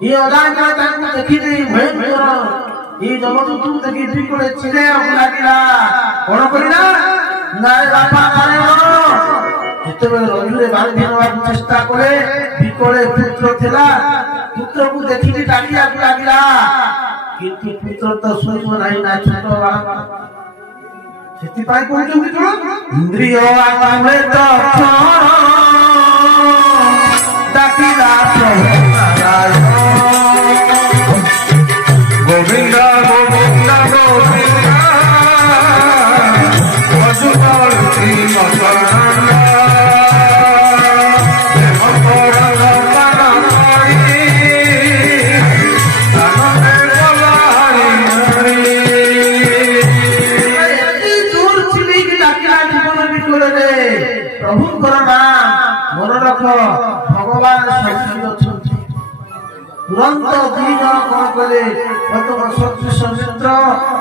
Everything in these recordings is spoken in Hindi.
ये अदाका ताकू देखी नहीं भयंकर ये जमदूत देखी बिकोले चिड़े लागिला कोन करिला नारे बापा नारे जेतेबेले रजुरे बारी दिनवार चेष्टा करे बिकोले पुत्र थिला पुत्र को देखी डाकिया लागिला किंतु पुत्र तो सोइबो नाही ना छोट बाळा सेति पाई कोन जोंती कोन इंद्रिय आत्मे तो डाकिला नारायण गोविंदा गोविंदा गोविंदा वसुदेव श्री मकरंदा भगवान तुरंत दुई जन कौन कले प्रथम शत्रु समित्र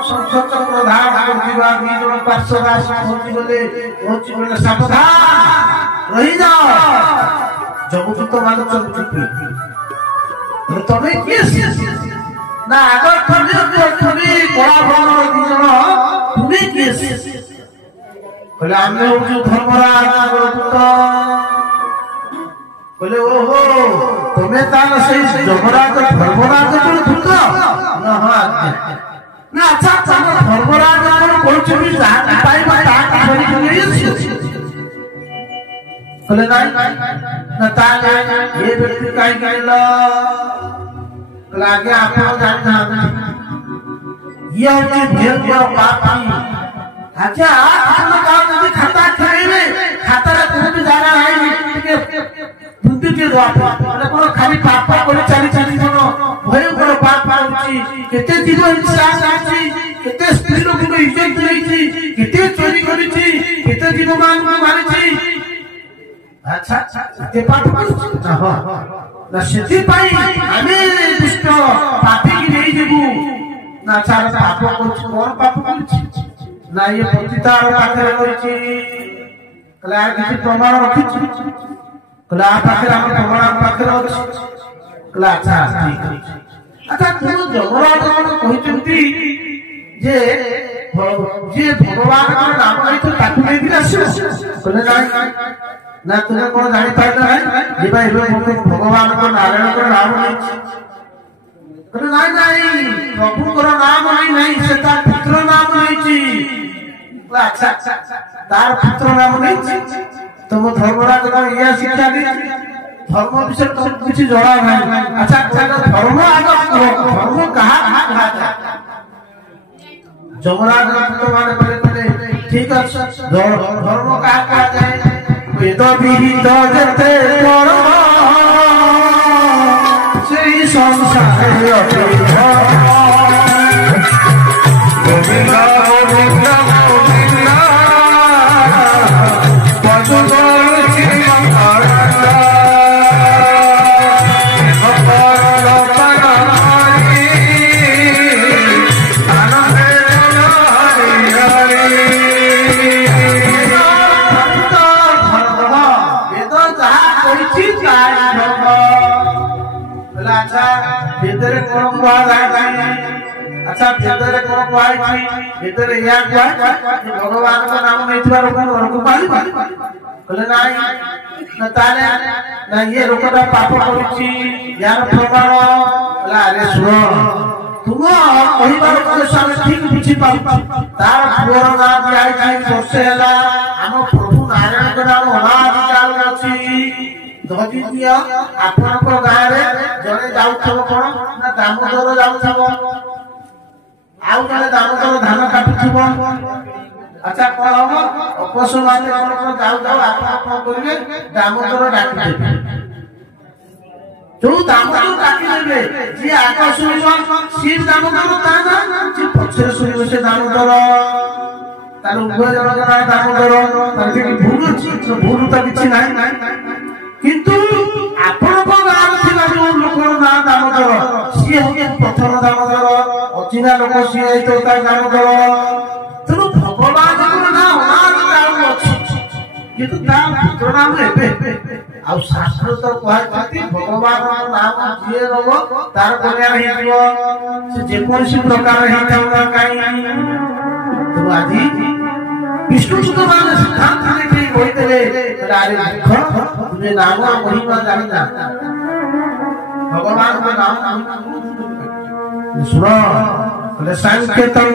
संसद प्रधान करथिबा दुई जन पार्श्वदास पहुंची गले सावधान रही जाओ जगदूत मान चुप्पी तमे किए ना आगर थमी कोला भ्रमण दुई जन तुमे किए कहले आमे हो धर्मराज जगदूत बोले ओहो तुम्हें तान सही जमराज धर्मराज को दूत ना ना अच्छा धर्मराज को कोई जान पाई बता करी नहीं बोले नहीं ना ताने ये व्यक्ति काई कहला लागे आप जानना ये होती भेड़ पापी अच्छा हम काम नहीं खाता खाए खाता रे तुम भी जाना नहीं बुद्धि के द्वारा মানে কোন খালি পাপ পাপ করে চালি চালি জন ভয়ঙ্কর পাপ পাউছি কেতে জীব হিংসা আছে কেতে স্ত্রী লোককে ইজ্জত দিয়েছি কেতে চুরি করেছি কেতে জীব মানুষ মারিছি আচ্ছা তে পাপ করছি না না সেটি পাই আমি দুষ্ট পাপী কি নেই দেব না ছাড়া পাপ করছি কোন পাপ করছি না এই পতিতার পাখরে করছি কলা কিছু প্রমাণ রাখিছি कला पाखरे हम प्रमाण पाखरे अछि कला अच्छा ठीक अच्छा तू जमराज को कहिचंती जे भगवान को नाम नहीं तो ताकू नहीं दिला सुने जाय ना तुने कोन जानि पाइल है जे भाई भगवान को नारायण को नाम नहीं कले नहीं प्रभु को नाम नहीं से तार पुत्र नाम नहीं छी कला अच्छा तार पुत्र नाम नहीं तुम धर्मराज को यह शिक्षा दी धर्म विषय तुम कुछ जड़ा नहीं अच्छा धर्म आगे धर्म कहा जमराज माने पहले ठीक है धर्म कहा जाए वेद विहित जते कर्म श्री संसार गोविंदा गोविंदा गोविंदा अच्छा भेदरे को कहै भेदरे या कहै भगवान का नाम नहीं थिबार घर को पाली कहले नाही न ताले ना ये लोकटा पाप करिछि यार प्रमाण ला रे सुनो तुम कहिबार उद्देश्य ठीक बुझी पाउ तार पुअर नाम आइ छै वर्षे हला हम प्रभु नारायण का नाम अनादि काल अछि धजी दिया आपन को गाय रे जने जाउथबो कोन ना दामोदर जाउथबो आउ जने दामोदर धान काटुथबो अच्छा कोन हो अपसु माने कोन जाउ जाउ आपन करिवे दामोदर डाकी देबे जो दामोदर डाकी देबे जे आका सुनिबो सी दामोदर ताना जे पछरे सुनिबो से दामोदर तार उभय जन दामोदर तार कि भूल अछि भूल त किछि नाही किंतु आपण को गाम थिला जो लोकर ना दामोदर सी होके पथर दामोदर अचिना लोक सी आइतो ता दामोदर तनु भगवान को ना नाम अछि किंतु ता पुत्र नाम एबे ଆଉ ଶାସ୍ତ୍ର ତ କୁହାଯାଇଛି ଭଗବାନଙ୍କ ନାମ ଯିଏ ନବ ତାର କଲ୍ୟାଣ ହେଇଯିବ ସେ ଯେକୌଣସି ପ୍ରକାର ହେଇଥାଉ ନା କାହିଁକି। ତେଣୁ ଆଜି ବିଷ୍ଣୁସୁତ ମାନେ ସିଦ୍ଧାନ୍ତ ନେଇକି କହିଦେଲେ ଆରେ ଦୁଃଖ ତୁମେ ନାମ ମହିମା ଜାଣିନା ଭଗବାନଙ୍କ ନାମ ଶୁଣ କହିଲେ ସାଙ୍କେତଂ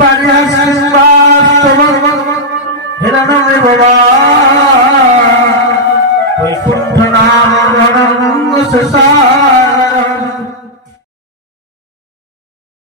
ପାର୍ୟାସଂ ବାସ୍ତବଂ ହିରଣ୍ୟମୟ ଭବା